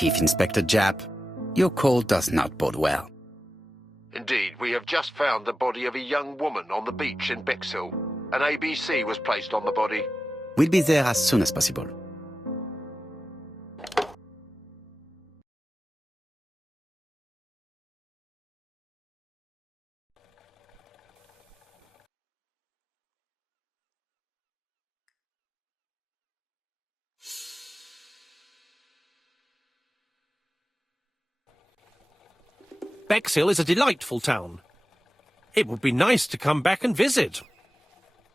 Chief Inspector Japp. Your call does not bode well. Indeed, we have just found the body of a young woman on the beach in Bexhill. An ABC was placed on the body. We'll be there as soon as possible. Bexhill is a delightful town. It would be nice to come back and visit.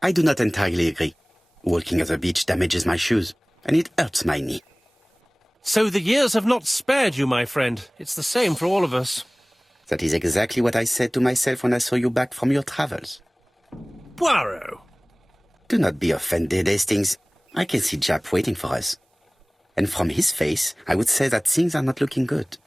I do not entirely agree. Walking at the beach damages my shoes, and it hurts my knee. So the years have not spared you, my friend. It's the same for all of us. That is exactly what I said to myself when I saw you back from your travels. Poirot! Do not be offended, Hastings. I can see Japp waiting for us. And from his face, I would say that things are not looking good.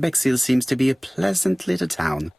Bexhill seems to be a pleasant little town.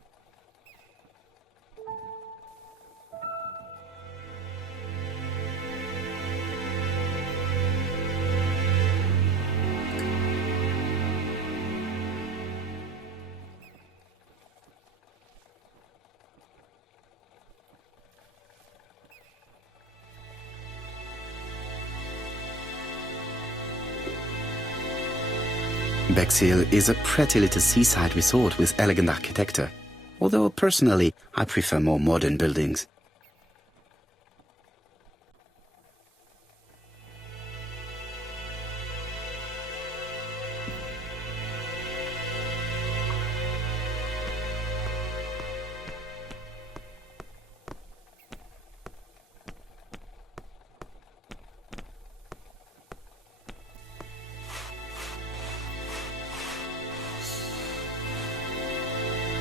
Bexhill is a pretty little seaside resort with elegant architecture, although personally I prefer more modern buildings.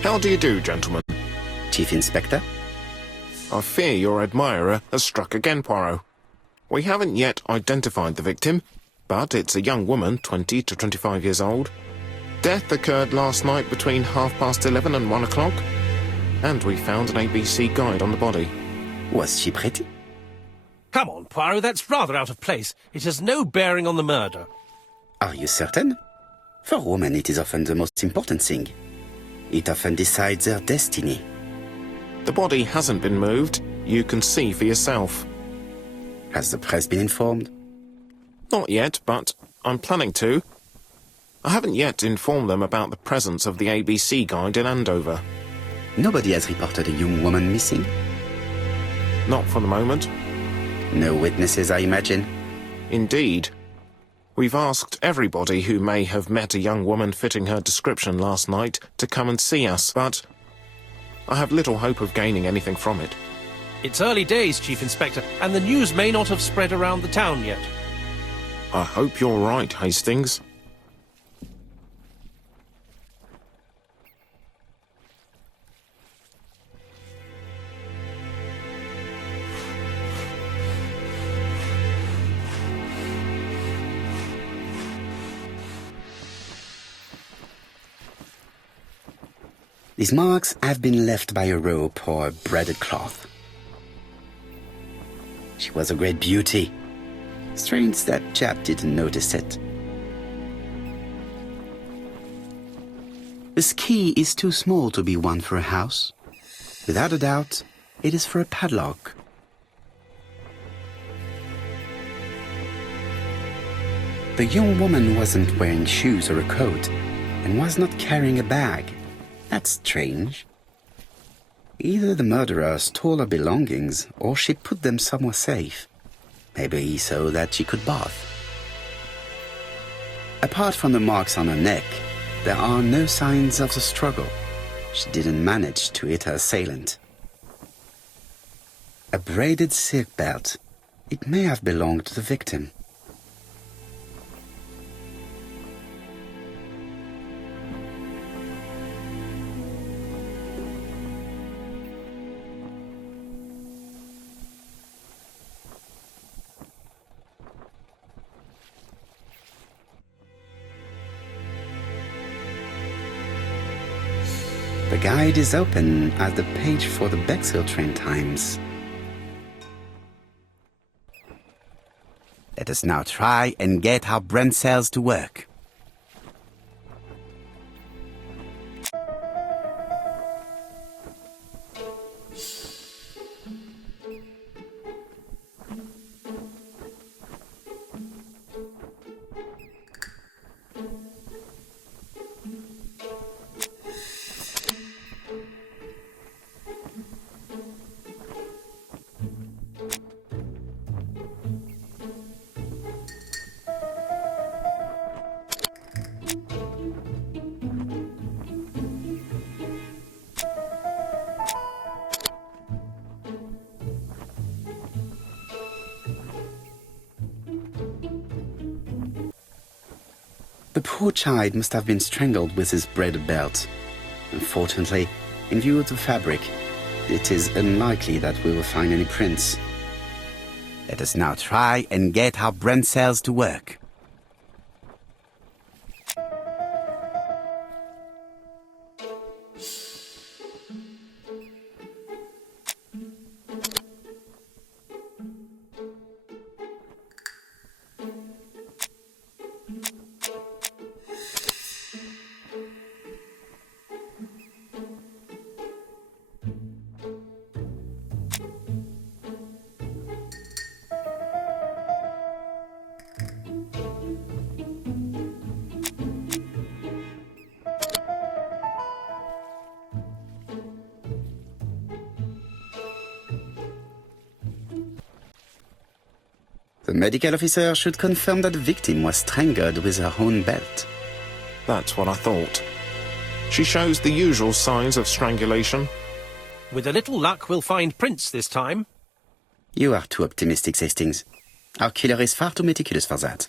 How do you do, gentlemen? Chief Inspector? I fear your admirer has struck again, Poirot. We haven't yet identified the victim, but it's a young woman, 20 to 25 years old. Death occurred last night between 11:30 and 1 o'clock, and we found an ABC guide on the body. Was she pretty? Come on, Poirot, that's rather out of place. It has no bearing on the murder. Are you certain? For women, it is often the most important thing. It often decides their destiny. The body hasn't been moved. You can see for yourself. Has the press been informed? Not yet, but I'm planning to. I haven't yet informed them about the presence of the ABC guide in Andover. Nobody has reported a young woman missing? Not for the moment. No witnesses, I imagine? Indeed. We've asked everybody who may have met a young woman fitting her description last night to come and see us, but I have little hope of gaining anything from it. It's early days, Chief Inspector, and the news may not have spread around the town yet. I hope you're right, Hastings. These marks have been left by a rope or a braided cloth. She was a great beauty. Strange that Japp didn't notice it. This key is too small to be one for a house. Without a doubt, it is for a padlock. The young woman wasn't wearing shoes or a coat and was not carrying a bag. That's strange. Either the murderer stole her belongings or she put them somewhere safe. Maybe so that she could bath. Apart from the marks on her neck, there are no signs of the struggle. She didn't manage to hit her assailant. A braided silk belt. It may have belonged to the victim. The guide is open at the page for the Bexhill train times. Let us now try and get our brain cells to work. The poor child must have been strangled with his braided belt. Unfortunately, in view of the fabric, it is unlikely that we will find any prints. Let us now try and get our brain cells to work. The medical officer should confirm that the victim was strangled with her own belt. That's what I thought. She shows the usual signs of strangulation. With a little luck, we'll find prints this time. You are too optimistic, Hastings. Our killer is far too meticulous for that.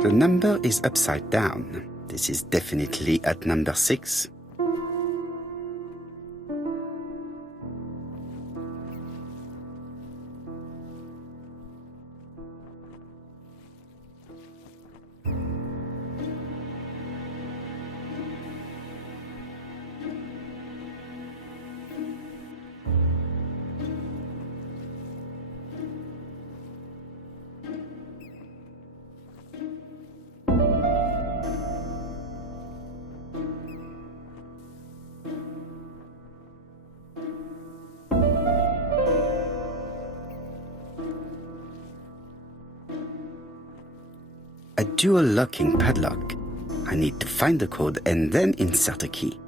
The number is upside down. This is definitely at number 6. A dual locking padlock. I need to find the code and then insert a key.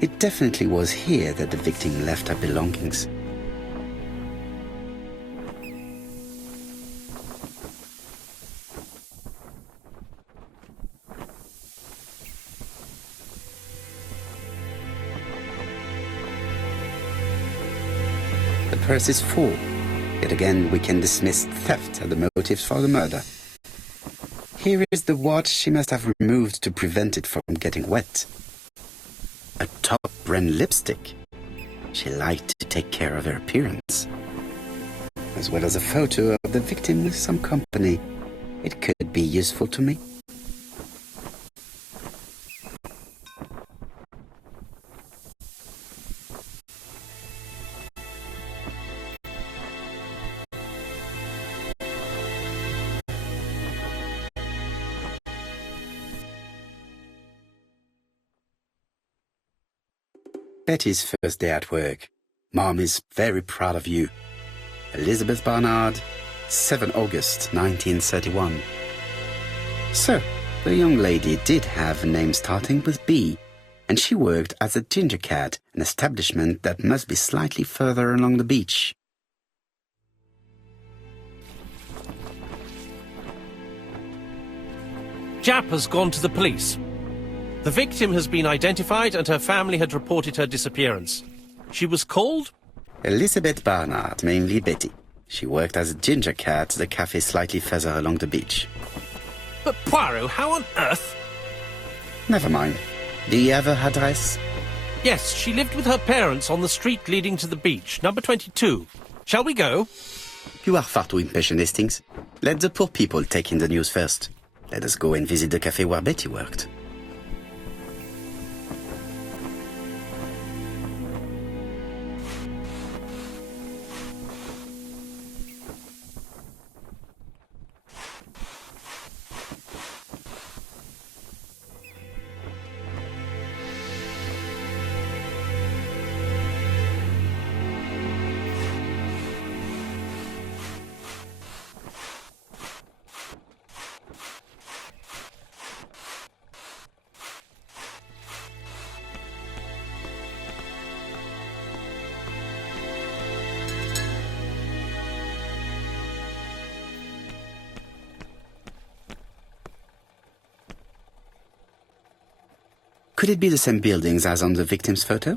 It definitely was here that the victim left her belongings. The purse is full. Yet again, we can dismiss theft as the motive for the murder. Here is the watch she must have removed to prevent it from getting wet. A top-brand lipstick. She liked to take care of her appearance. As well as a photo of the victim with some company. It could be useful to me. Betty's first day at work. Mom is very proud of you. Elizabeth Barnard, 7 August 1931. So, the young lady did have a name starting with B, and she worked as a ginger cat, an establishment that must be slightly further along the beach. Japp has gone to the police. The victim has been identified and her family had reported her disappearance. She was called? Elizabeth Barnard, mainly Betty. She worked as a ginger cat at the cafe slightly further along the beach. But Poirot, how on earth? Never mind. Do you have her address? Yes, she lived with her parents on the street leading to the beach, number 22. Shall we go? You are far too impatient, Hastings. Let the poor people take in the news first. Let us go and visit the cafe where Betty worked. Could it be the same buildings as on the victim's photo?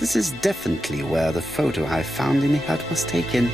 This is definitely where the photo I found in the hut was taken.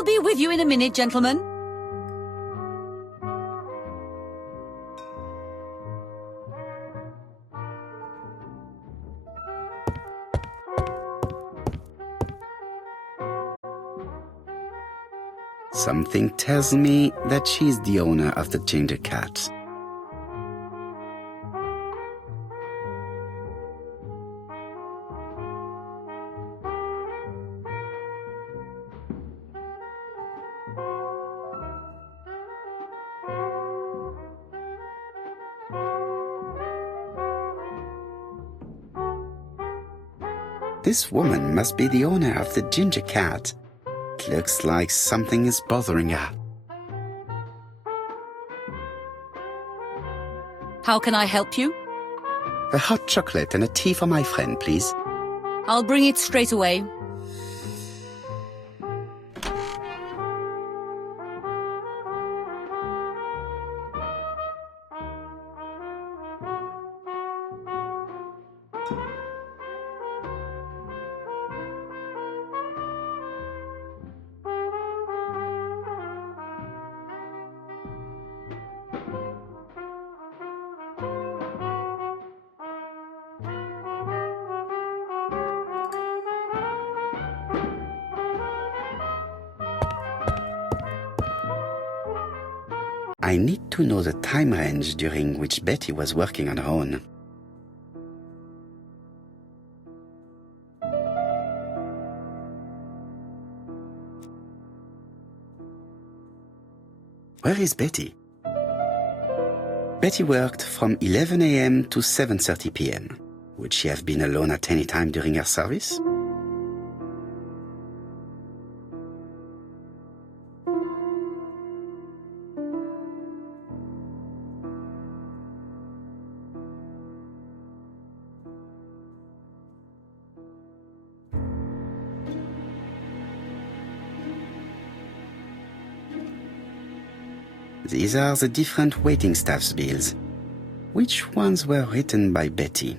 I'll be with you in a minute, gentlemen. Something tells me that she's the owner of the ginger cat. This woman must be the owner of the ginger cat. It looks like something is bothering her. How can I help you? A hot chocolate and a tea for my friend, please. I'll bring it straight away. I need to know the time range during which Betty was working on her own. Where is Betty? Betty worked from 11 a.m. to 7:30 p.m. Would she have been alone at any time during her service? These are the different waiting staff's bills. Which ones were written by Betty?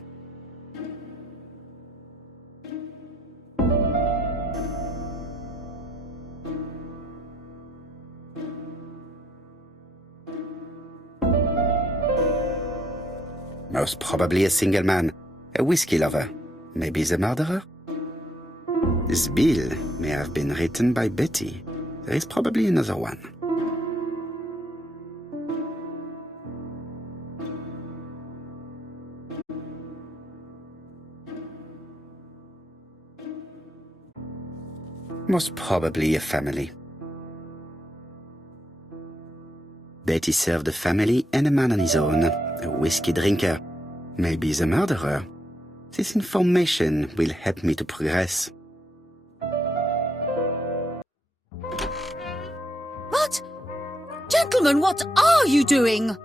Most probably a single man, a whiskey lover, maybe the murderer. This bill may have been written by Betty. There is probably another one. Most probably a family. Betty served a family and a man on his own, a whiskey drinker, maybe the murderer. This information will help me to progress. What? Gentlemen, what are you doing?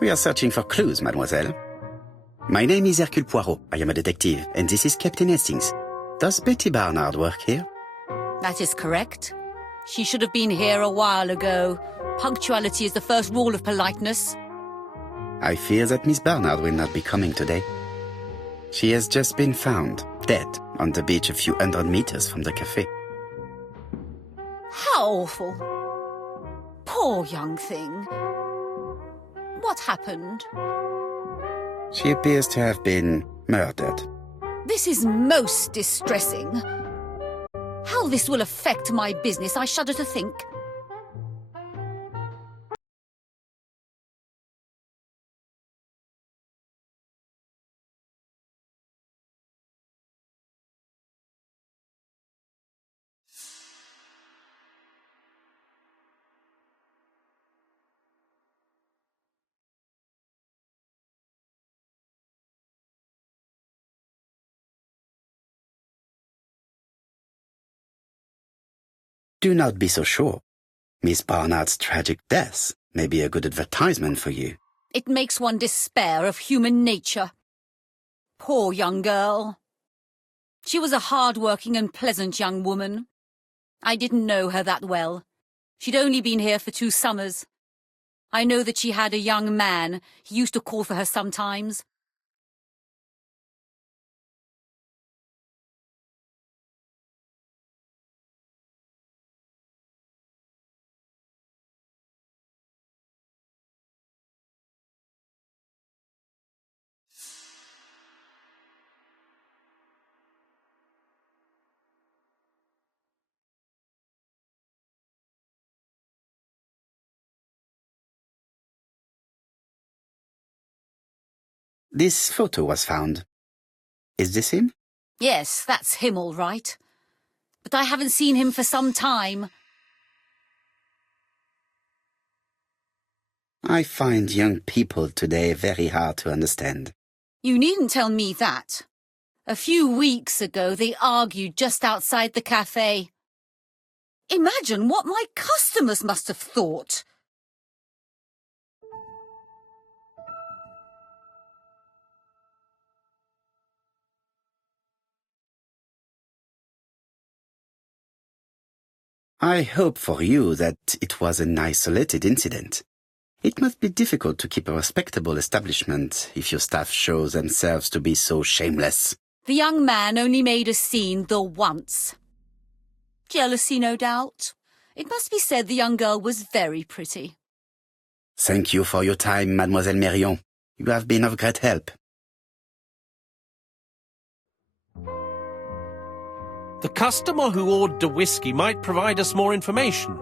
We are searching for clues, mademoiselle. My name is Hercule Poirot. I am a detective, and this is Captain Hastings. Does Betty Barnard work here? That is correct. She should have been here a while ago. Punctuality is the first rule of politeness. I fear that Miss Barnard will not be coming today. She has just been found, dead, on the beach a few hundred meters from the cafe. How awful. Poor young thing. What happened? She appears to have been murdered. This is most distressing. How this will affect my business, I shudder to think. Do not be so sure. Miss Barnard's tragic death may be a good advertisement for you. It makes one despair of human nature. Poor young girl. She was a hard-working and pleasant young woman. I didn't know her that well. She'd only been here for 2 summers. I know that she had a young man. He used to call for her sometimes. This photo was found. Is this him? Yes, that's him all right. But I haven't seen him for some time. I find young people today very hard to understand. You needn't tell me that. A few weeks ago, they argued just outside the cafe. Imagine what my customers must have thought. I hope for you that it was an isolated incident. It must be difficult to keep a respectable establishment if your staff show themselves to be so shameless. The young man only made a scene the once. Jealousy, no doubt. It must be said the young girl was very pretty. Thank you for your time, Mademoiselle Mérion. You have been of great help. The customer who ordered the whiskey might provide us more information.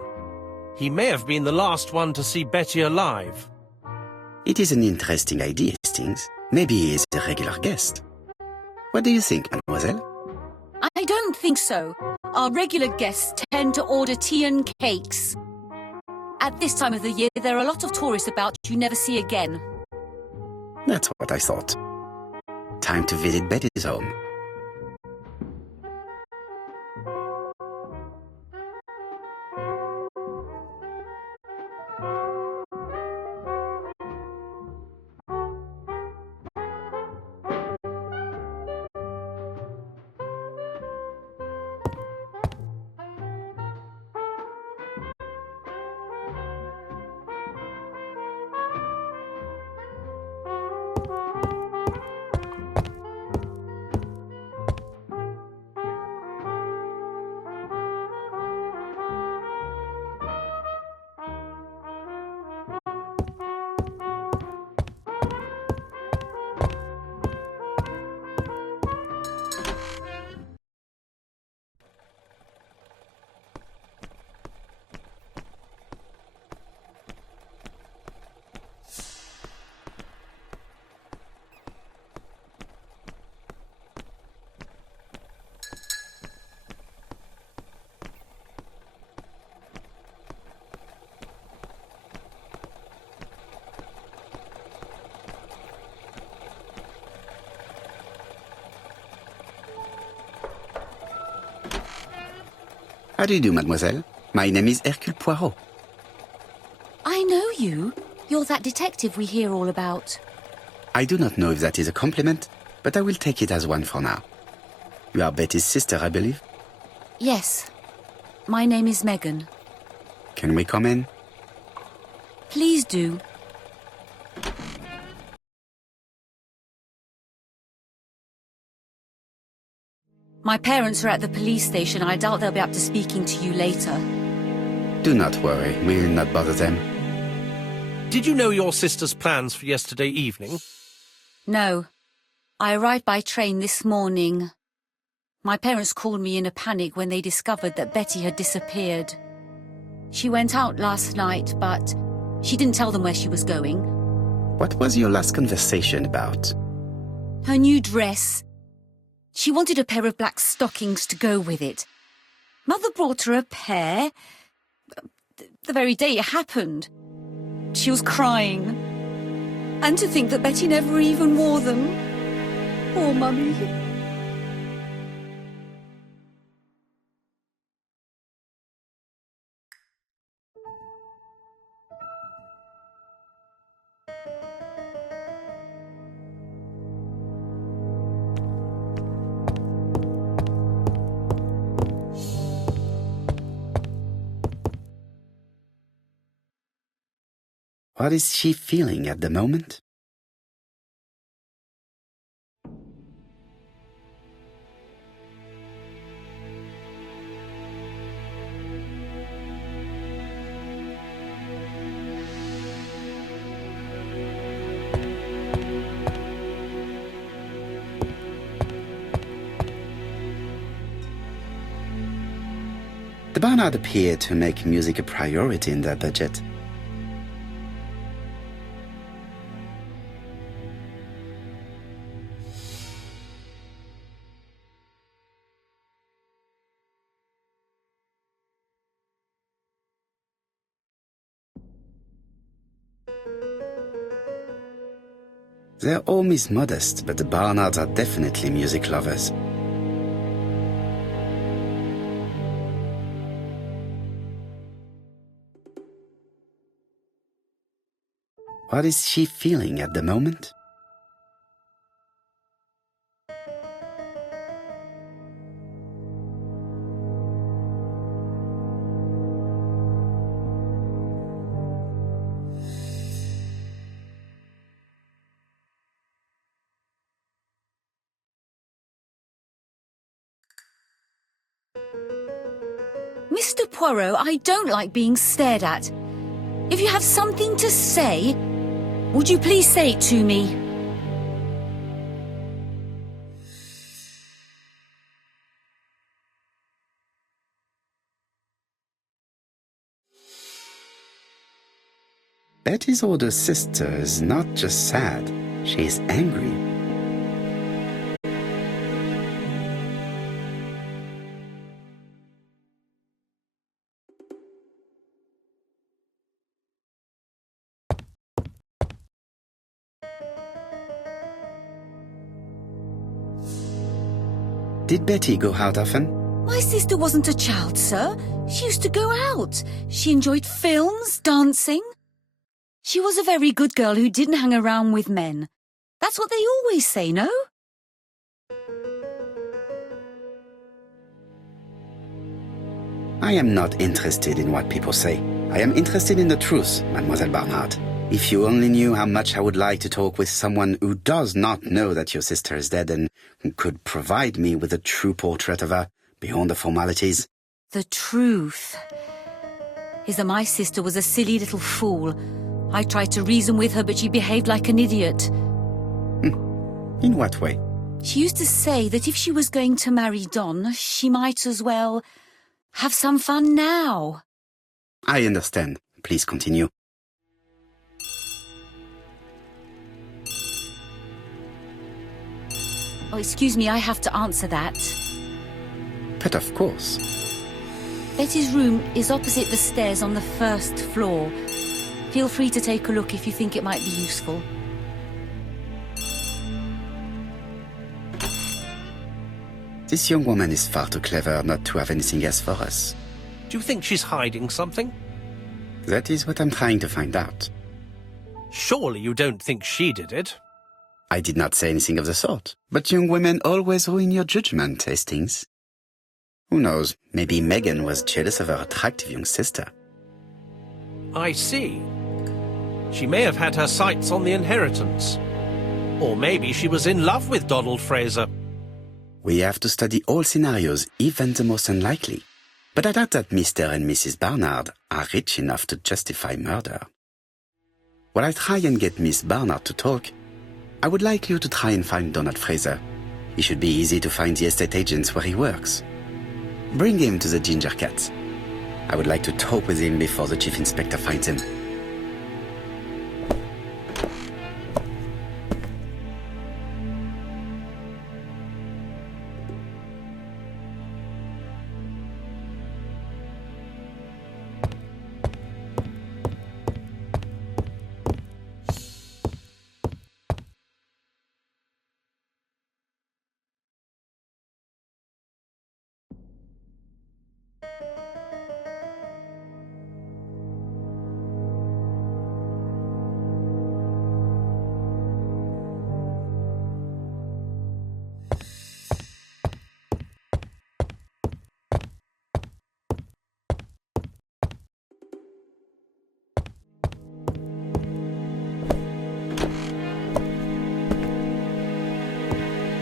He may have been the last one to see Betty alive. It is an interesting idea, Hastings. Maybe he is a regular guest. What do you think, mademoiselle? I don't think so. Our regular guests tend to order tea and cakes. At this time of the year, there are a lot of tourists about you never see again. That's what I thought. Time to visit Betty's home. How do you do, mademoiselle? My name is Hercule Poirot. I know you. You're that detective we hear all about. I do not know if that is a compliment, but I will take it as one for now. You are Betty's sister, I believe? Yes. My name is Megan. Can we come in? Please do. My parents are at the police station. I doubt they'll be up to speaking to you later. Do not worry, we will not bother them. Did you know your sister's plans for yesterday evening? No. I arrived by train this morning. My parents called me in a panic when they discovered that Betty had disappeared. She went out last night, but she didn't tell them where she was going. What was your last conversation about? Her new dress. She wanted a pair of black stockings to go with it. Mother brought her a pair. The very day it happened. She was crying. And to think that Betty never even wore them. Poor Mummy. What is she feeling at the moment? The Barnard appear to make music a priority in their budget. Their home is modest, but the Barnards are definitely music lovers. What is she feeling at the moment? Mr. Poirot, I don't like being stared at. If you have something to say, would you please say it to me? Betty's older sister is not just sad, she is angry. Did Betty go out often? My sister wasn't a child, sir. She used to go out. She enjoyed films, dancing. She was a very good girl who didn't hang around with men. That's what they always say, no? I am not interested in what people say. I am interested in the truth, Mademoiselle Barnard. If you only knew how much I would like to talk with someone who does not know that your sister is dead and who could provide me with a true portrait of her, beyond the formalities. The truth is that my sister was a silly little fool. I tried to reason with her, but she behaved like an idiot. In what way? She used to say that if she was going to marry Don, she might as well have some fun now. I understand. Please continue. Oh, excuse me, I have to answer that. But of course. Betty's room is opposite the stairs on the first floor. Feel free to take a look if you think it might be useful. This young woman is far too clever not to have anything else for us. Do you think she's hiding something? That is what I'm trying to find out. Surely you don't think she did it? I did not say anything of the sort. But young women always ruin your judgment, Hastings. Who knows, maybe Megan was jealous of her attractive young sister. I see. She may have had her sights on the inheritance. Or maybe she was in love with Donald Fraser. We have to study all scenarios, even the most unlikely. But I doubt that Mr. and Mrs. Barnard are rich enough to justify murder. While I try and get Miss Barnard to talk, I would like you to try and find Donald Fraser. It should be easy to find the estate agents where he works. Bring him to the Ginger Cat. I would like to talk with him before the Chief Inspector finds him.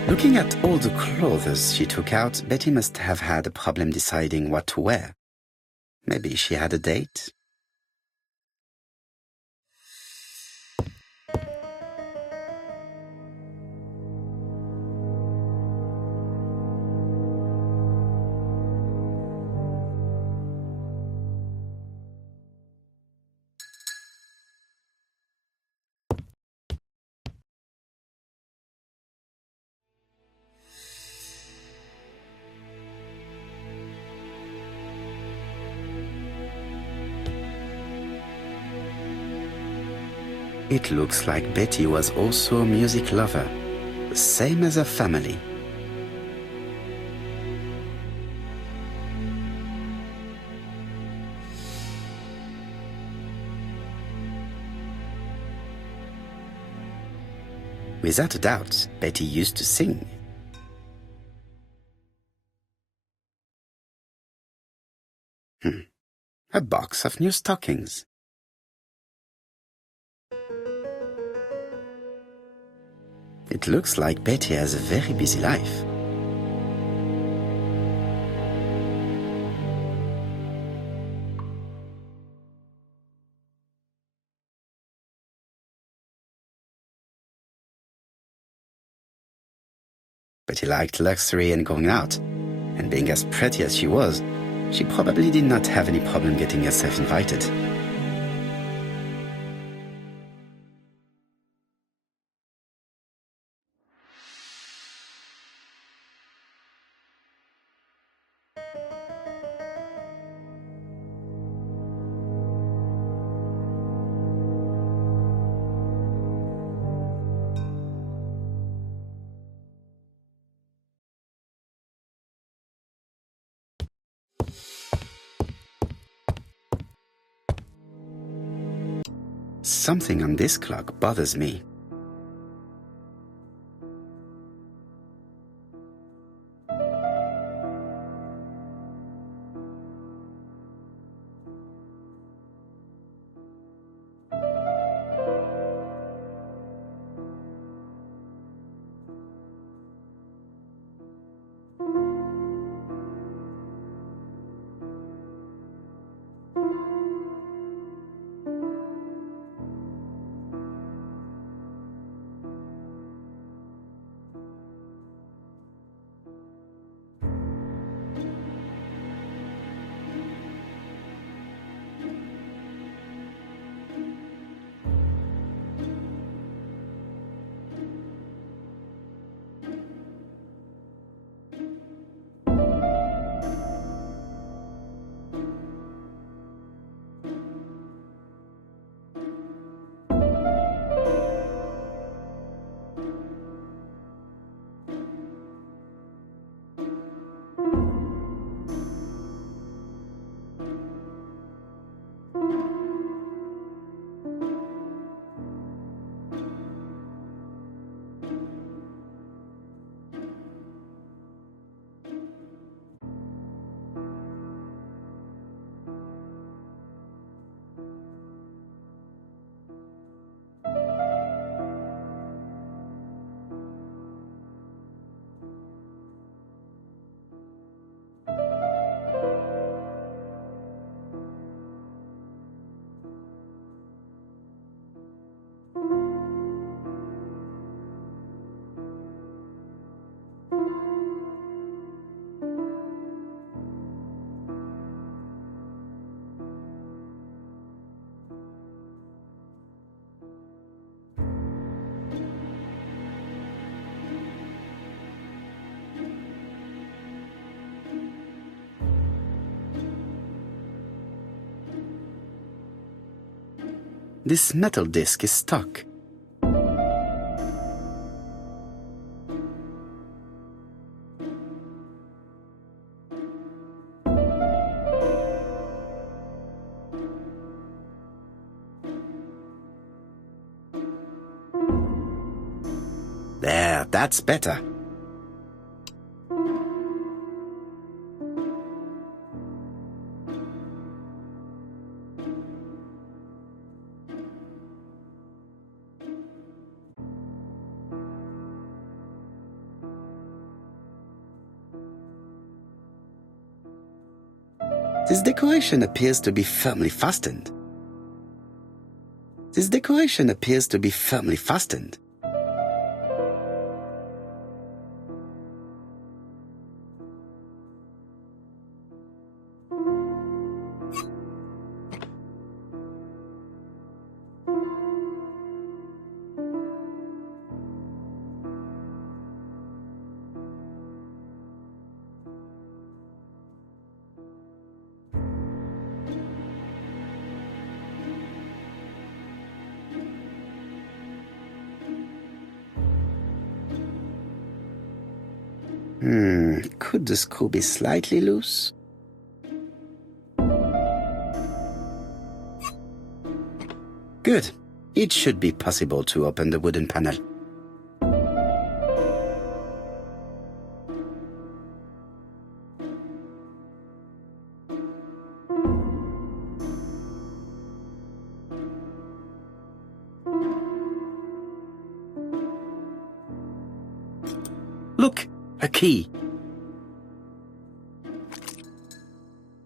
Looking at all the clothes she took out, Betty must have had a problem deciding what to wear. Maybe she had a date? It looks like Betty was also a music lover, the same as her family. Without a doubt, Betty used to sing. A box of new stockings. It looks like Betty has a very busy life. Betty liked luxury and going out, and being as pretty as she was, she probably did not have any problem getting herself invited. Something on this clock bothers me. This metal disc is stuck. There, that's better. This decoration appears to be firmly fastened. This decoration appears to be firmly fastened. Could the screw be slightly loose? Good. It should be possible to open the wooden panel. Look, a key.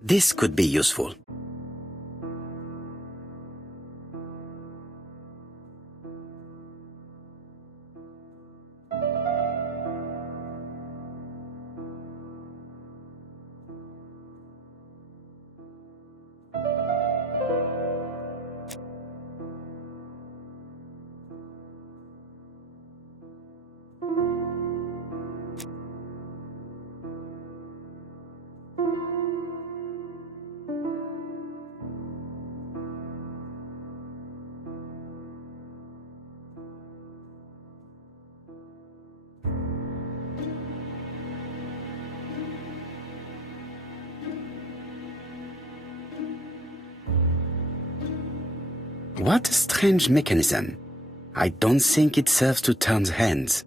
This could be useful. What a strange mechanism. I don't think it serves to turn the hands.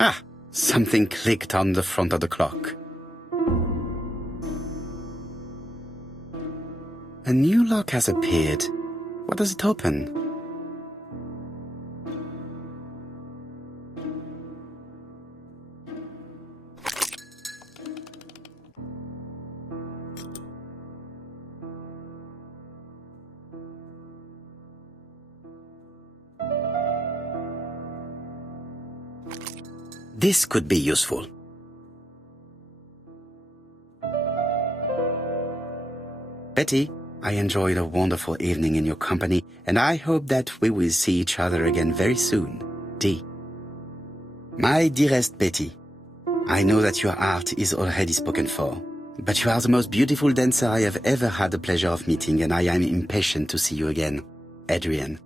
Ah, something clicked on the front of the clock. A new lock has appeared. What does it open? This could be useful. Betty, I enjoyed a wonderful evening in your company, and I hope that we will see each other again very soon. D. My dearest Betty, I know that your art is already spoken for, but you are the most beautiful dancer I have ever had the pleasure of meeting, and I am impatient to see you again. Adrian.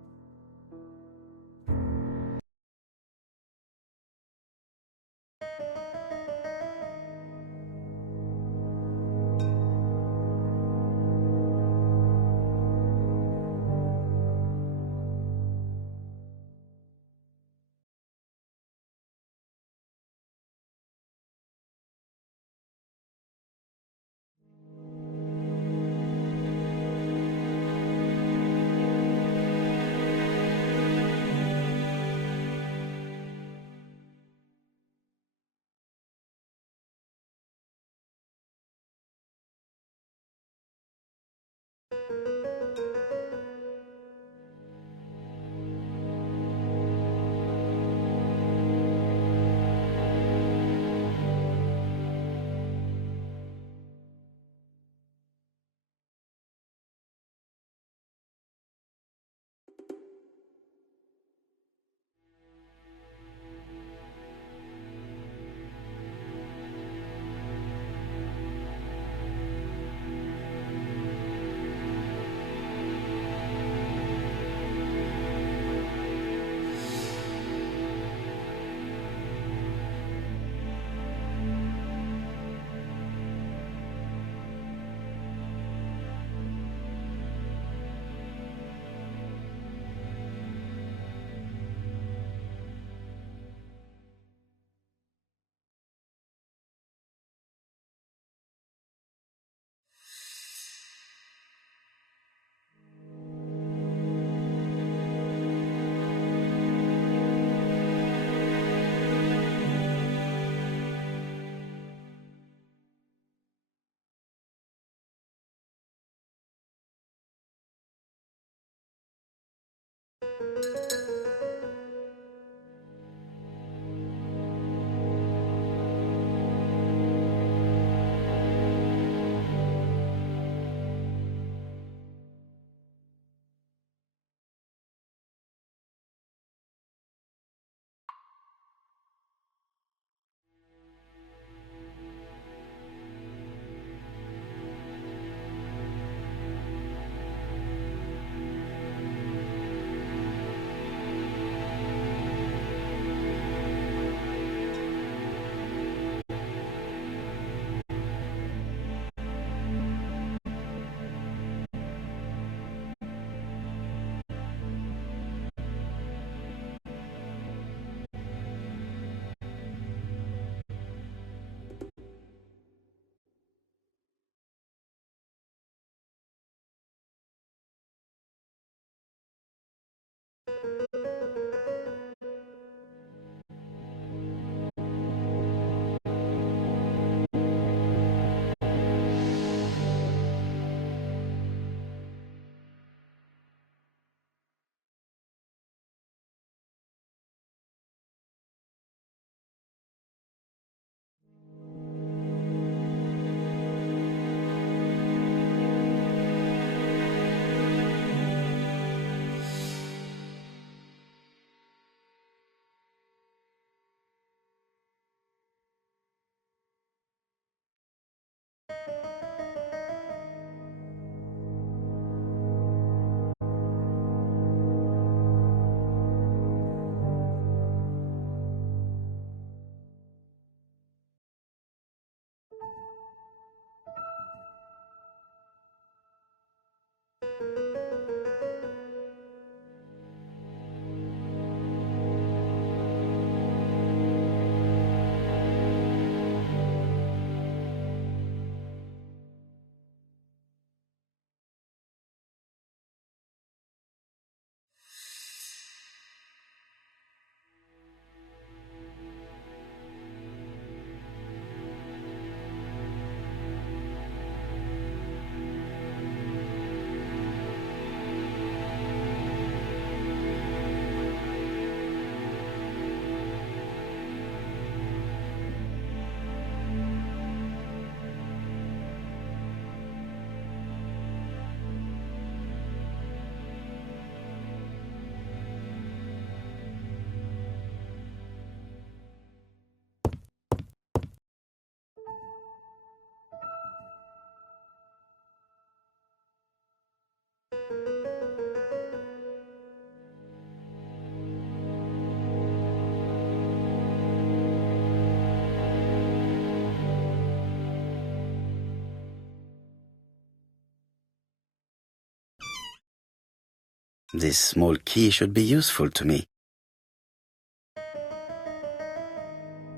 This small key should be useful to me.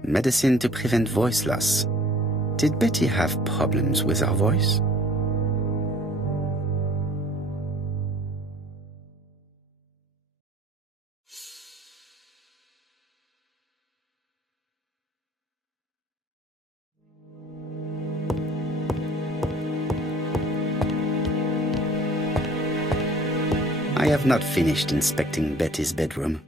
Medicine to prevent voice loss. Did Betty have problems with her voice? I have not finished inspecting Betty's bedroom.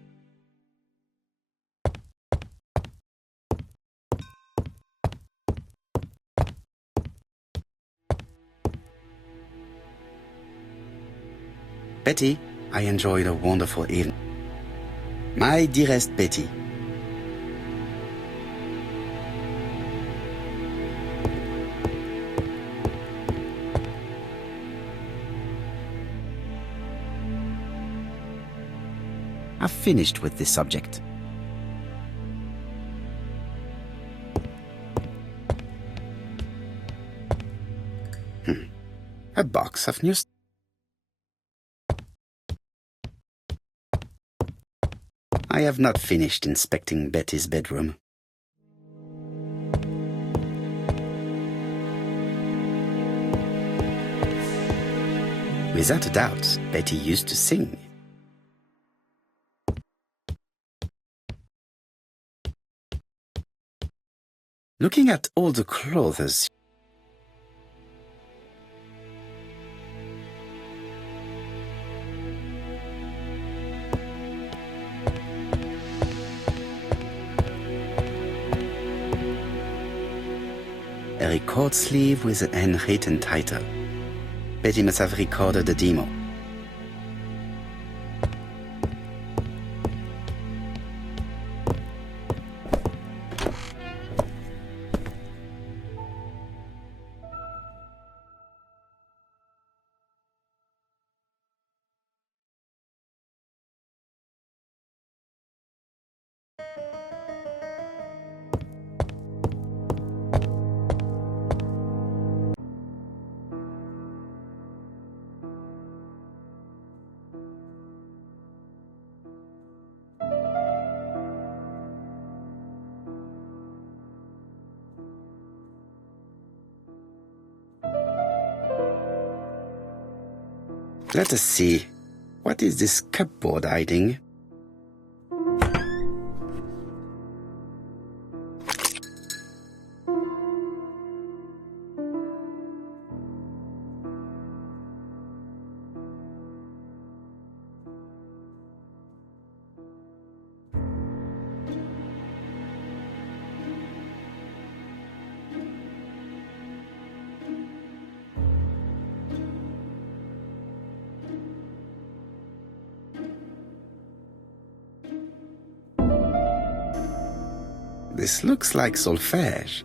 Betty, I enjoyed a wonderful evening. My dearest Betty, I've finished with this subject. A box of news. I have not finished inspecting Betty's bedroom. Without a doubt, Betty used to sing. Looking at all the clothes, a record sleeve with an handwritten title. Betty must have recorded the demo. Let us see. What is this cupboard hiding? This looks like solfège.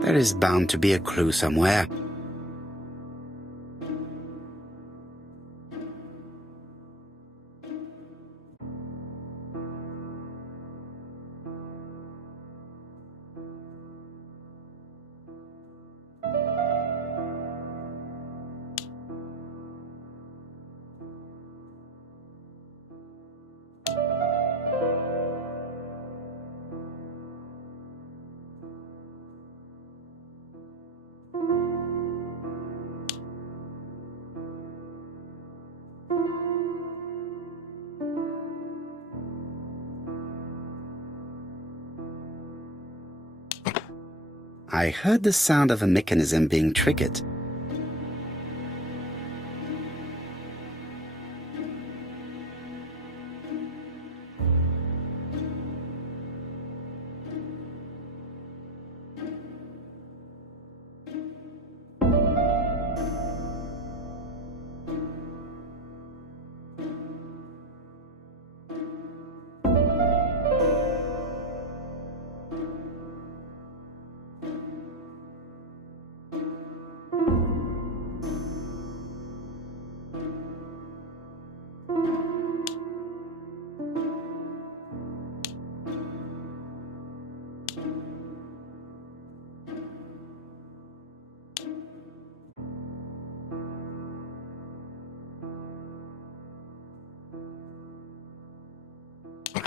There is bound to be a clue somewhere. I heard the sound of a mechanism being triggered.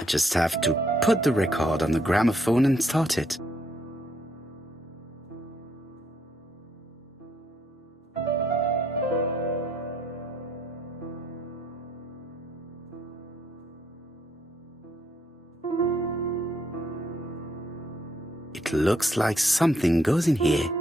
just have to put the record on the gramophone and start it. It looks like something goes in here.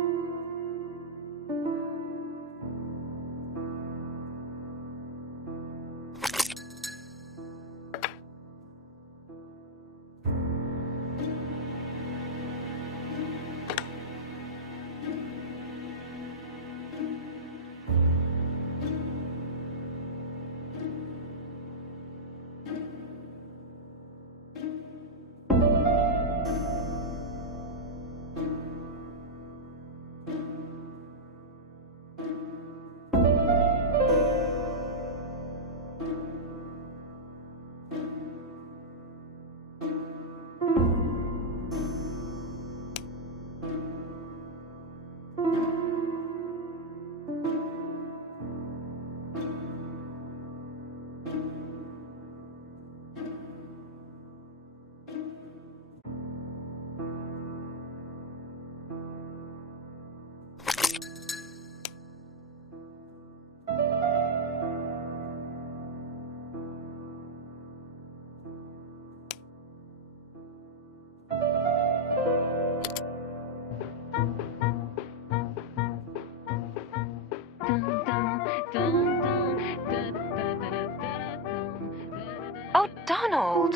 Donald,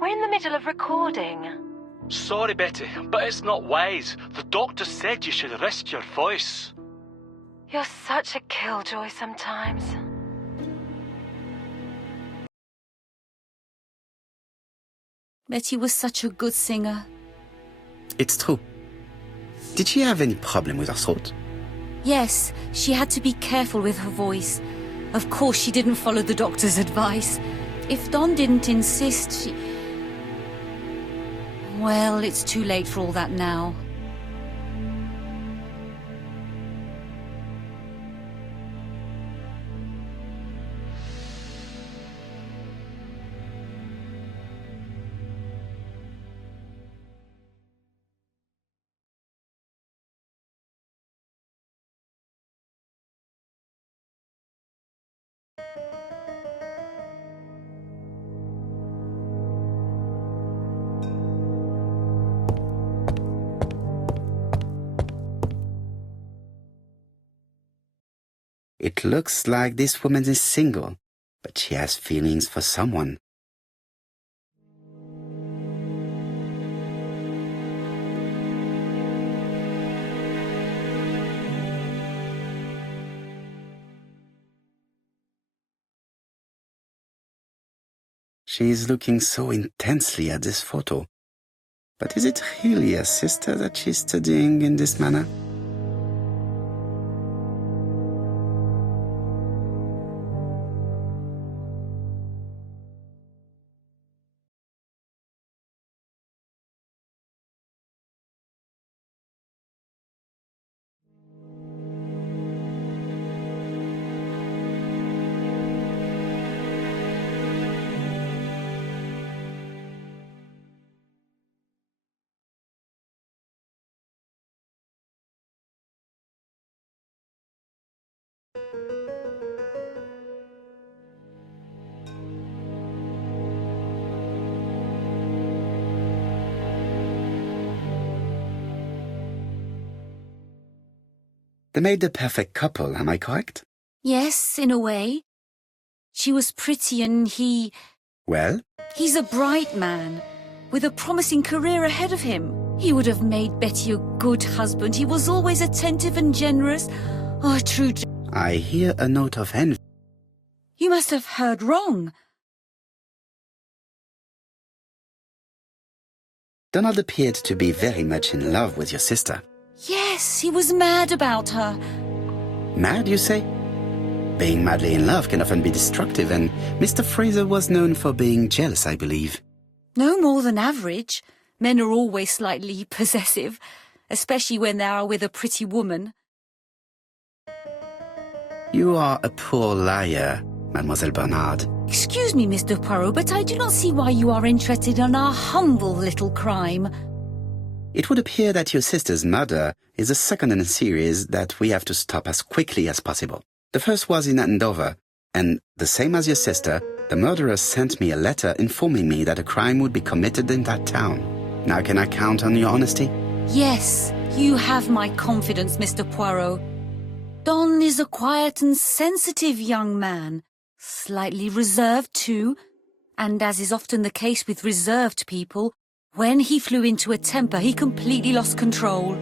we're in the middle of recording. Sorry, Betty, but it's not wise. The doctor said you should rest your voice. You're such a killjoy sometimes. Betty was such a good singer. It's true. Did she have any problem with her throat? Yes, she had to be careful with her voice. Of course, she didn't follow the doctor's advice. If Don didn't insist, she... Well, it's too late for all that now. It looks like this woman is single, but she has feelings for someone. She is looking so intensely at this photo. But is it really her sister that she's studying in this manner? They made the perfect couple, am I correct? Yes, in a way. She was pretty and he... Well? He's a bright man, with a promising career ahead of him. He would have made Betty a good husband. He was always attentive and generous. Oh, true. I hear a note of envy. You must have heard wrong. Donald appeared to be very much in love with your sister. Yes, he was mad about her. Mad, you say? Being madly in love can often be destructive, and Mr. Fraser was known for being jealous, I believe. No more than average. Men are always slightly possessive, especially when they are with a pretty woman. You are a poor liar, Mademoiselle Bernard. Excuse me, Mr. Poirot, but I do not see why you are interested in our humble little crime. It would appear that your sister's murder is the second in a series that we have to stop as quickly as possible. The first was in Andover, and the same as your sister, the murderer sent me a letter informing me that a crime would be committed in that town. Now can I count on your honesty? Yes, you have my confidence, Mr. Poirot. Don is a quiet and sensitive young man, slightly reserved too, and as is often the case with reserved people, when he flew into a temper, he completely lost control.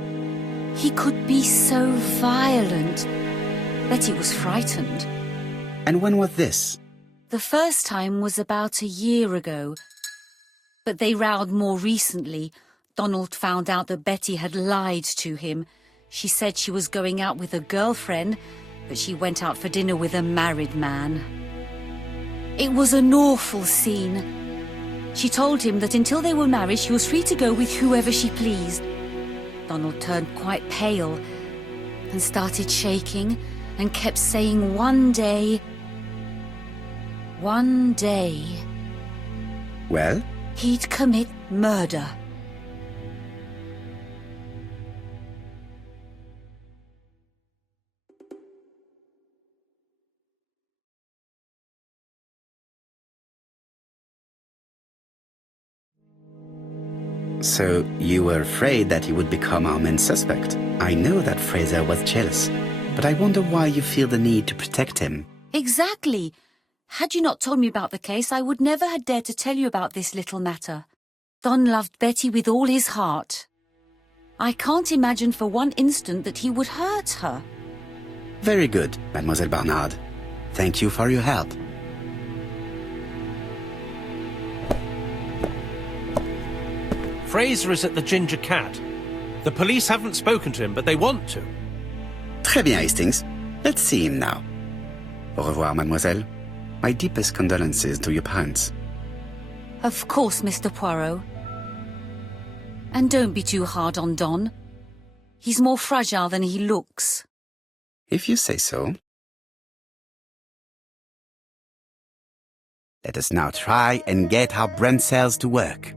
He could be so violent. Betty was frightened. And when was this? The first time was about a year ago. But they rowed more recently. Donald found out that Betty had lied to him. She said she was going out with a girlfriend, but she went out for dinner with a married man. It was an awful scene. She told him that until they were married, she was free to go with whoever she pleased. Donald turned quite pale and started shaking and kept saying one day. Well? He'd commit murder. So you were afraid that he would become our main suspect. I know that Fraser was jealous, but I wonder why you feel the need to protect him. Exactly. Had you not told me about the case, I would never have dared to tell you about this little matter. Don loved Betty with all his heart. I can't imagine for one instant that he would hurt her. Very good, Mademoiselle Bernard. Thank you for your help. Fraser is at the Ginger Cat. The police haven't spoken to him, but they want to. Très bien, Hastings. Let's see him now. Au revoir, mademoiselle. My deepest condolences to your parents. Of course, Mr. Poirot. And don't be too hard on Don. He's more fragile than he looks. If you say so. Let us now try and get our brain cells to work.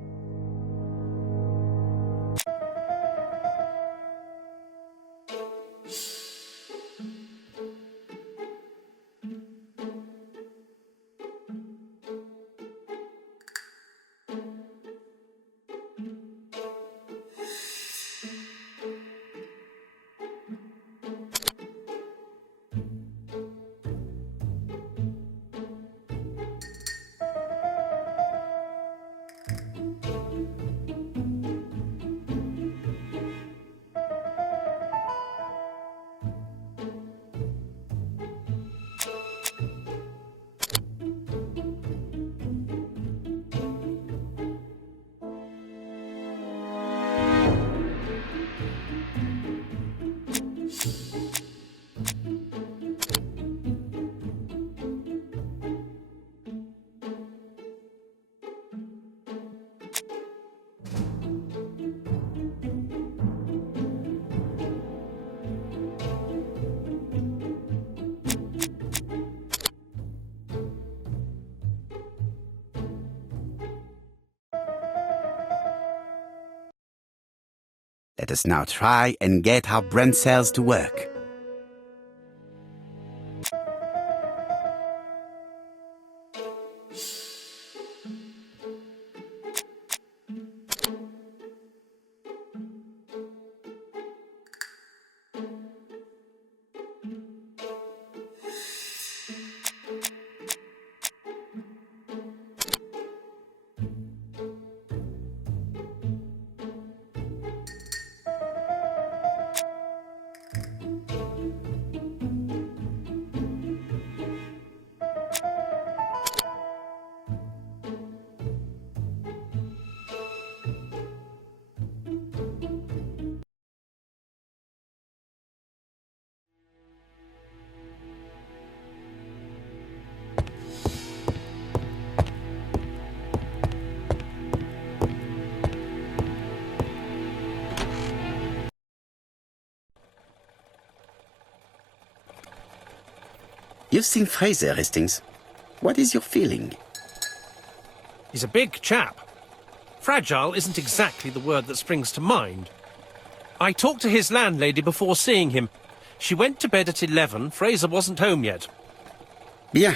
Let us now try and get our brain cells to work. You've seen Fraser, Hastings. What is your feeling? He's a big chap. Fragile isn't exactly the word that springs to mind. I talked to his landlady before seeing him. She went to bed at 11. Fraser wasn't home yet. Bien.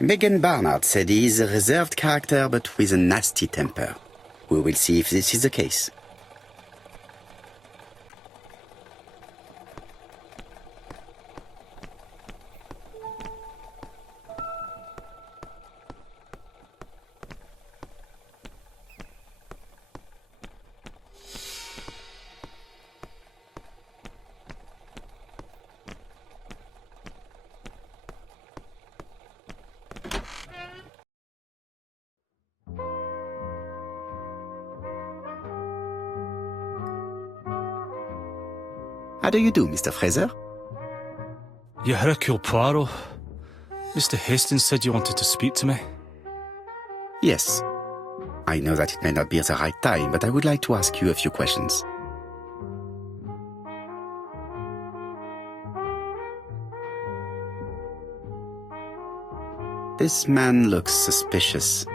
Megan Barnard said he is a reserved character but with a nasty temper. We will see if this is the case. How do you do, Mr. Fraser? You Hercule Poirot. Mr. Hastings said you wanted to speak to me. Yes. I know that it may not be at the right time, but I would like to ask you a few questions. This man looks suspicious.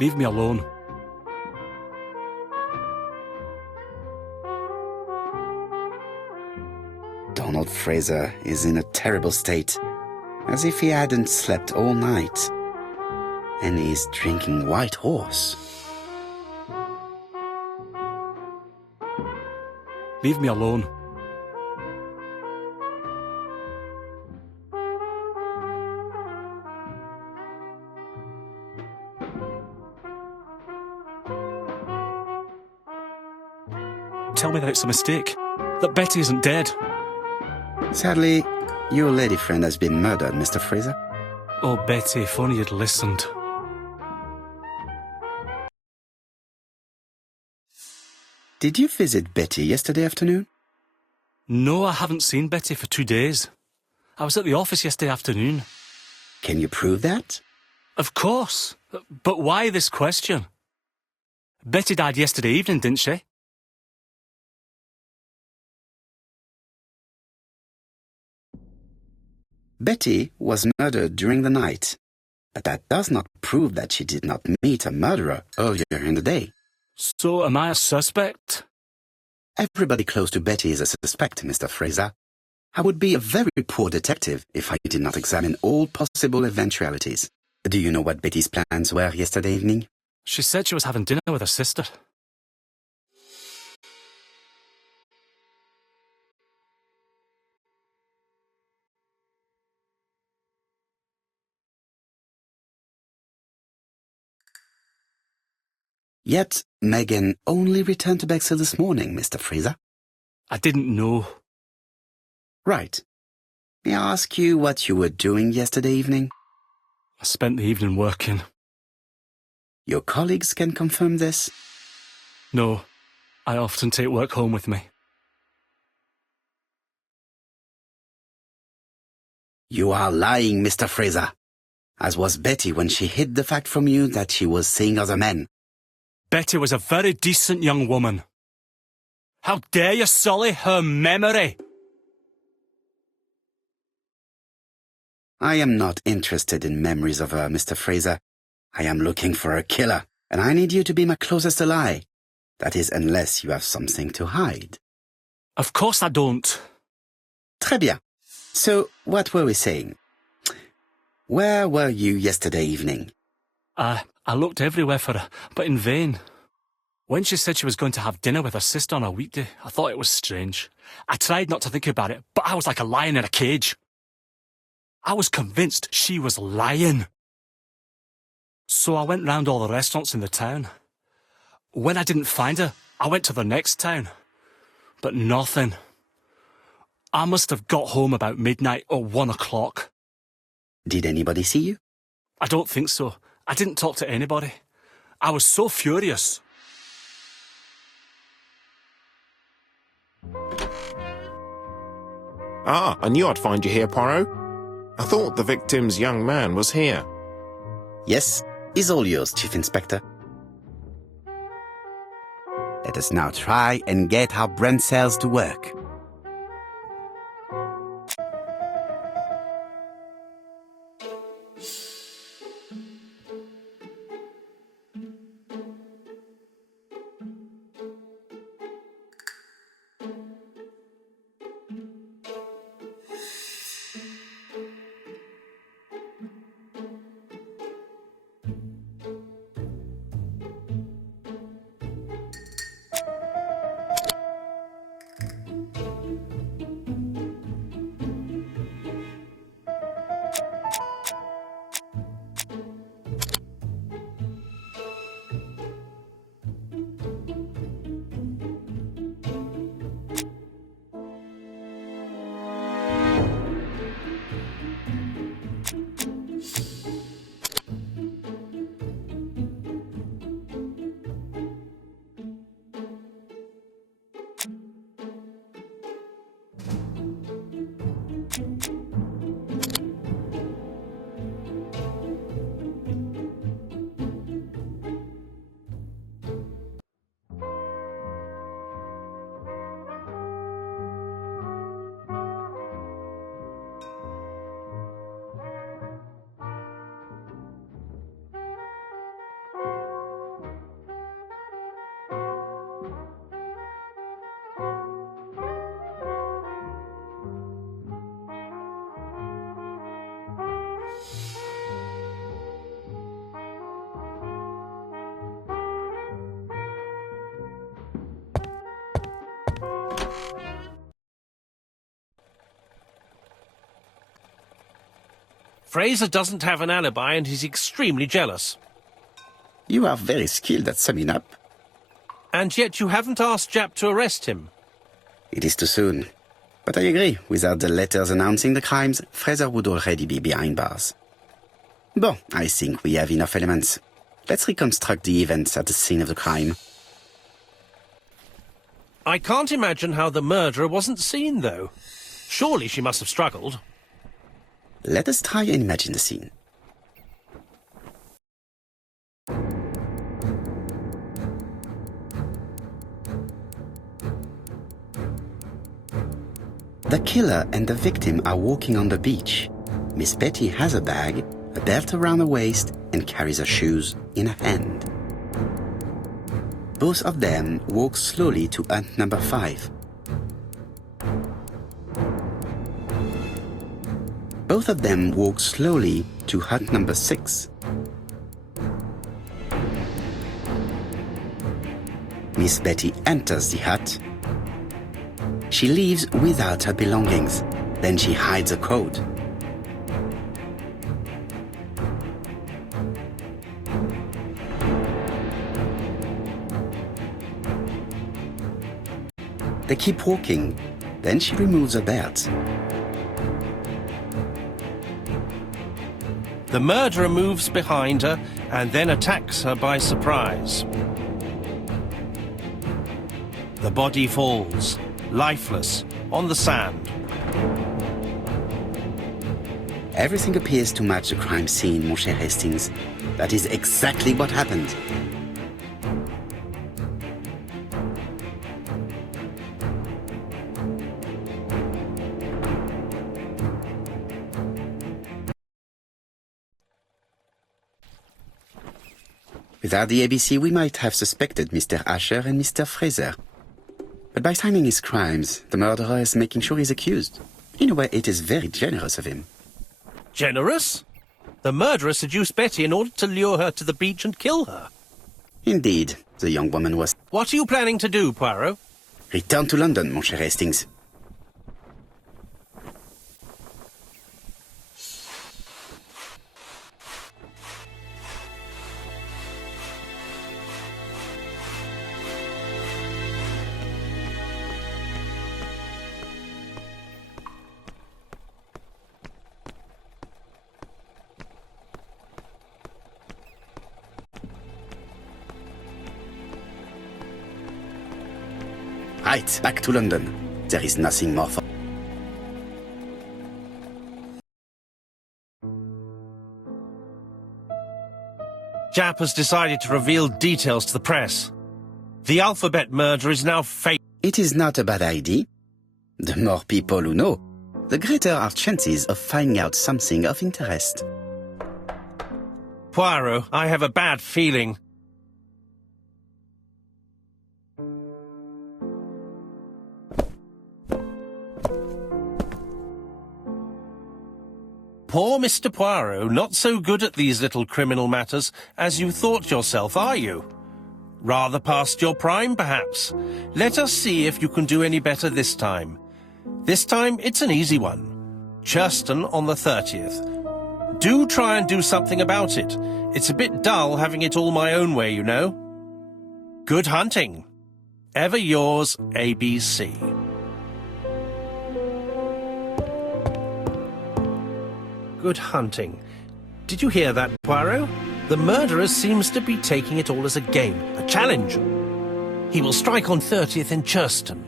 Leave me alone. Donald Fraser is in a terrible state, as if he hadn't slept all night. And he's drinking White Horse. Leave me alone. Tell me that it's a mistake. That Betty isn't dead. Sadly, your lady friend has been murdered, Mr. Fraser. Oh, Betty, if only you'd listened. Did you visit Betty yesterday afternoon? No, I haven't seen Betty for 2 days. I was at the office yesterday afternoon. Can you prove that? Of course. But why this question? Betty died yesterday evening, didn't she? Betty was murdered during the night, but that does not prove that she did not meet a murderer earlier in the day. So am I a suspect? Everybody close to Betty is a suspect, Mr. Fraser. I would be a very poor detective if I did not examine all possible eventualities. Do you know what Betty's plans were yesterday evening? She said she was having dinner with her sister. Yet, Megan only returned to Bexhill this morning, Mr. Fraser. I didn't know. Right. May I ask you what you were doing yesterday evening? I spent the evening working. Your colleagues can confirm this? No, I often take work home with me. You are lying, Mr. Fraser. As was Betty when she hid the fact from you that she was seeing other men. Betty was a very decent young woman. How dare you sully her memory? I am not interested in memories of her, Mr. Fraser. I am looking for a killer, and I need you to be my closest ally. That is, unless you have something to hide. Of course I don't. Très bien. So, what were we saying? Where were you yesterday evening? I looked everywhere for her, but in vain. When she said she was going to have dinner with her sister on a weekday, I thought it was strange. I tried not to think about it, but I was like a lion in a cage. I was convinced she was lying. So I went round all the restaurants in the town. When I didn't find her, I went to the next town. But nothing. I must have got home about midnight or 1 o'clock. Did anybody see you? I don't think so. I didn't talk to anybody. I was so furious. Ah, I knew I'd find you here, Poirot. I thought the victim's young man was here. Yes, is all yours, Chief Inspector. Let us now try and get our brain cells to work. Fraser doesn't have an alibi and he's extremely jealous. You are very skilled at summing up. And yet you haven't asked Japp to arrest him. It is too soon. But I agree, without the letters announcing the crimes, Fraser would already be behind bars. Bon, I think we have enough elements. Let's reconstruct the events at the scene of the crime. I can't imagine how the murderer wasn't seen, though. Surely she must have struggled. Let us try and imagine the scene. The killer and the victim are walking on the beach. Miss Betty has a bag, a belt around her waist, and carries her shoes in her hand. Both of them walk slowly to hut number 5. Both of them walk slowly to hut number 6. Miss Betty enters the hut. She leaves without her belongings. Then she hides a coat. They keep walking. Then she removes her belt. The murderer moves behind her and then attacks her by surprise. The body falls, lifeless, on the sand. Everything appears to match the crime scene, mon cher Hastings. That is exactly what happened. Without the ABC, we might have suspected Mr. Asher and Mr. Fraser. But by timing his crimes, the murderer is making sure he's accused. In a way, it is very generous of him. Generous? The murderer seduced Betty in order to lure her to the beach and kill her. Indeed, the young woman was... What are you planning to do, Poirot? Return to London, mon cher Hastings. Right, back to London. There is nothing more for... Japp has decided to reveal details to the press. The alphabet murder is now fake. It is not a bad idea. The more people who know, the greater our chances of finding out something of interest. Poirot, I have a bad feeling. Poor Mr. Poirot, not so good at these little criminal matters as you thought yourself, are you? Rather past your prime, perhaps. Let us see if you can do any better this time. This time, it's an easy one. Churston on the 30th. Do try and do something about it. It's a bit dull having it all my own way, you know. Good hunting. Ever yours, ABC. Good hunting. Did you hear that, Poirot? The murderer seems to be taking it all as a game, a challenge. He will strike on 30th in Churston.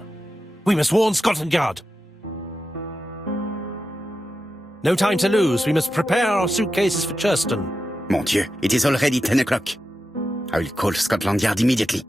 We must warn Scotland Yard. No time to lose. We must prepare our suitcases for Churston. Mon Dieu, it is already 10 o'clock. I will call Scotland Yard immediately.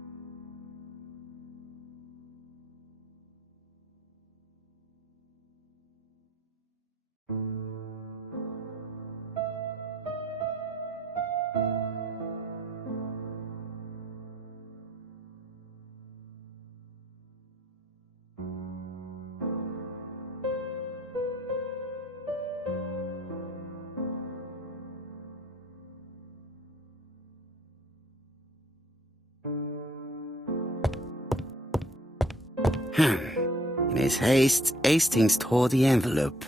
In his haste, Hastings tore the envelope.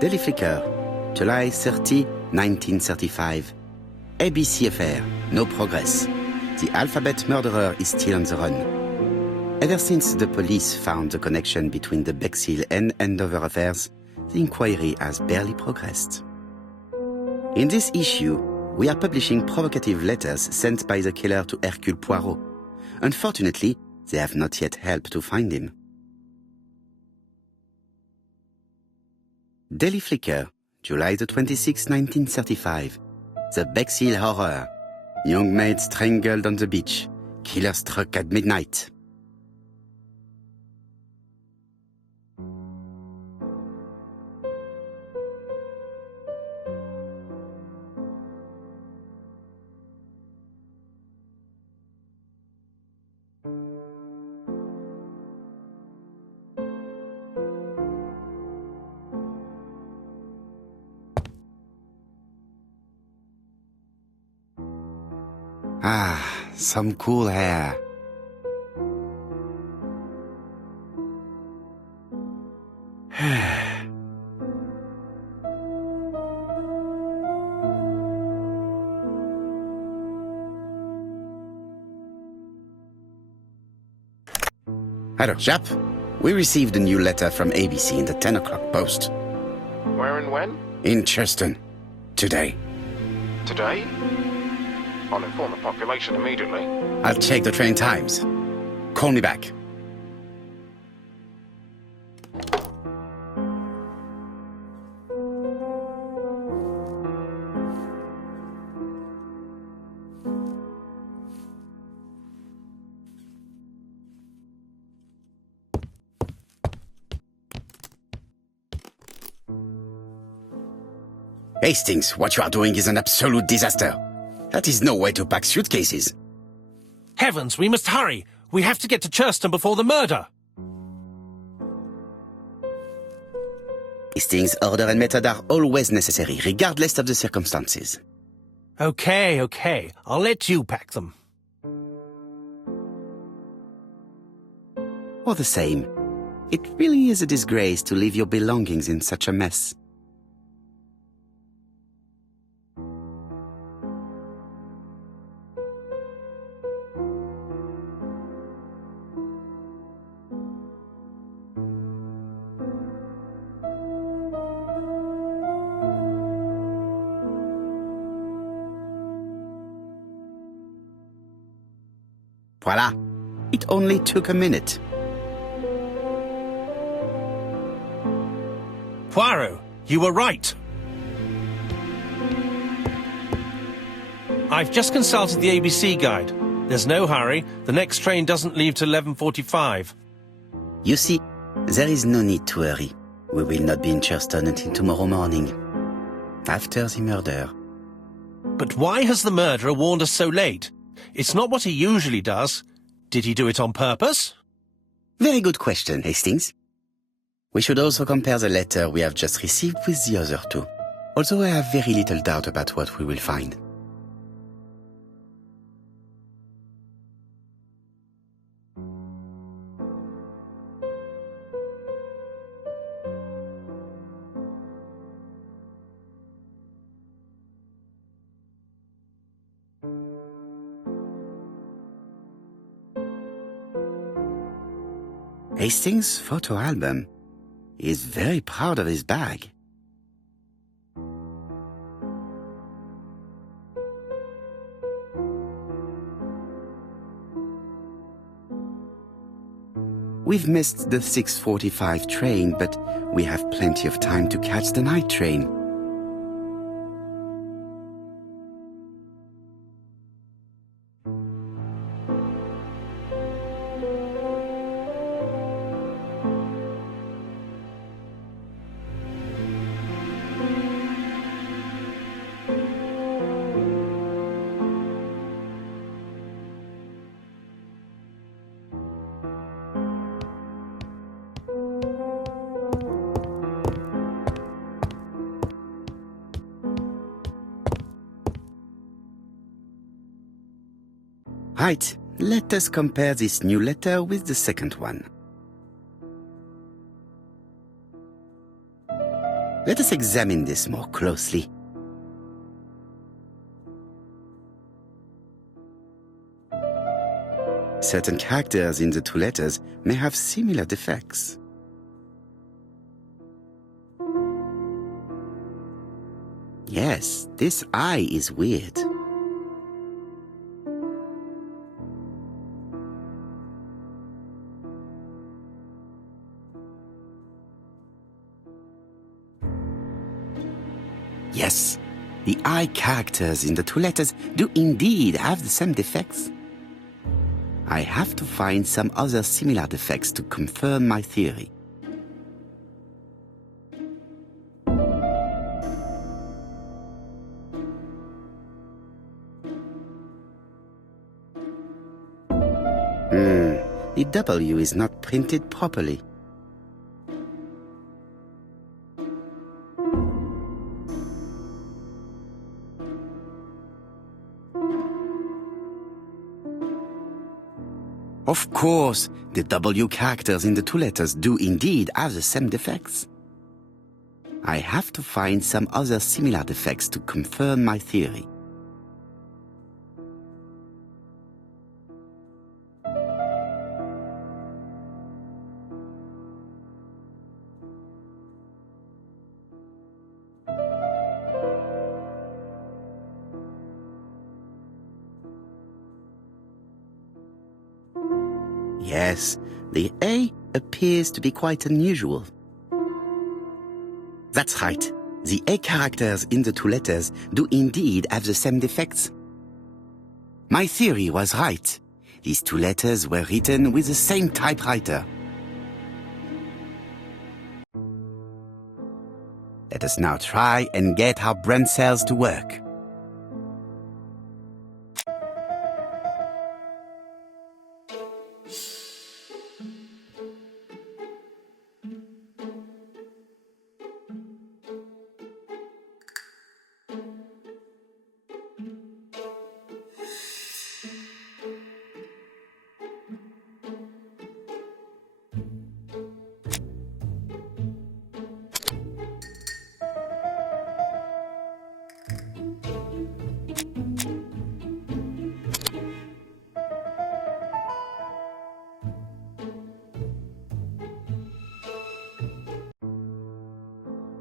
Daily Flicker, July 30, 1935. ABC affair, no progress. The alphabet murderer is still on the run. Ever since the police found the connection between the Bexhill and Andover affairs, the inquiry has barely progressed. In this issue, we are publishing provocative letters sent by the killer to Hercule Poirot. Unfortunately, they have not yet helped to find him. Daily Flicker, July the 26th, 1935. The Bexhill Horror. Young maid strangled on the beach. Killer struck at midnight. Ah, some cool air. Hello, Japp. We received a new letter from ABC in the 10 o'clock post. Where and when? In Churston. Today. Today? I'll inform the population immediately. I'll check the train times. Call me back. Hastings, what you are doing is an absolute disaster. That is no way to pack suitcases. Heavens, we must hurry. We have to get to Churston before the murder. Hastings' order and method are always necessary, regardless of the circumstances. Okay. I'll let you pack them. All the same, it really is a disgrace to leave your belongings in such a mess. Voila! It only took a minute. Poirot, you were right. I've just consulted the ABC guide. There's no hurry. The next train doesn't leave till 11:45. You see, there is no need to hurry. We will not be in Charleston until tomorrow morning, after the murder. But why has the murderer warned us so late? It's not what he usually does. Did he do it on purpose? Very good question, Hastings. We should also compare the letter we have just received with the other two, although I have very little doubt about what we will find. Hastings' photo album. He is very proud of his bag. We've missed the 6:45 train, but we have plenty of time to catch the night train. Right, let us compare this new letter with the second one. Let us examine this more closely. Certain characters in the two letters may have similar defects. Yes, this I is weird. Yes, the I characters in the two letters do indeed have the same defects. I have to find some other similar defects to confirm my theory. The W is not printed properly. Of course, the W characters in the two letters do indeed have the same defects. I have to find some other similar defects to confirm my theory. Yes, the A appears to be quite unusual. That's right. The A characters in the two letters do indeed have the same defects. My theory was right. These two letters were written with the same typewriter. Let us now try and get our brain cells to work.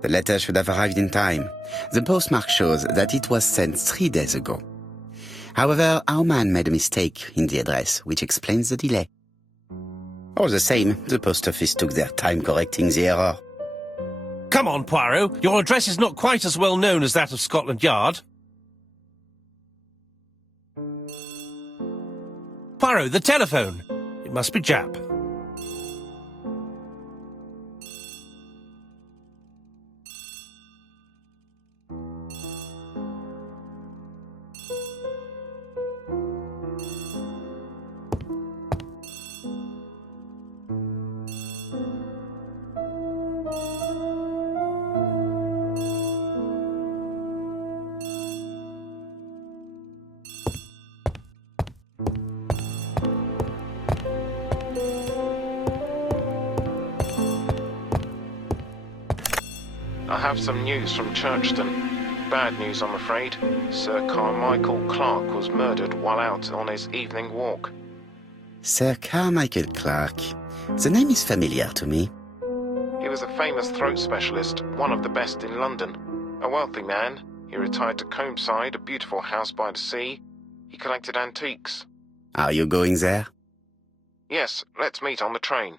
The letter should have arrived in time. The postmark shows that it was sent 3 days ago. However, our man made a mistake in the address, which explains the delay. All the same, the post office took their time correcting the error. Come on, Poirot. Your address is not quite as well known as that of Scotland Yard. Poirot, the telephone. It must be Japp. I have some news from Churchton. Bad news, I'm afraid. Sir Carmichael Clark was murdered while out on his evening walk. Sir Carmichael Clark. The name is familiar to me. He was a famous throat specialist, one of the best in London. A wealthy man, he retired to Combside, a beautiful house by the sea. He collected antiques. Are you going there? Yes, let's meet on the train.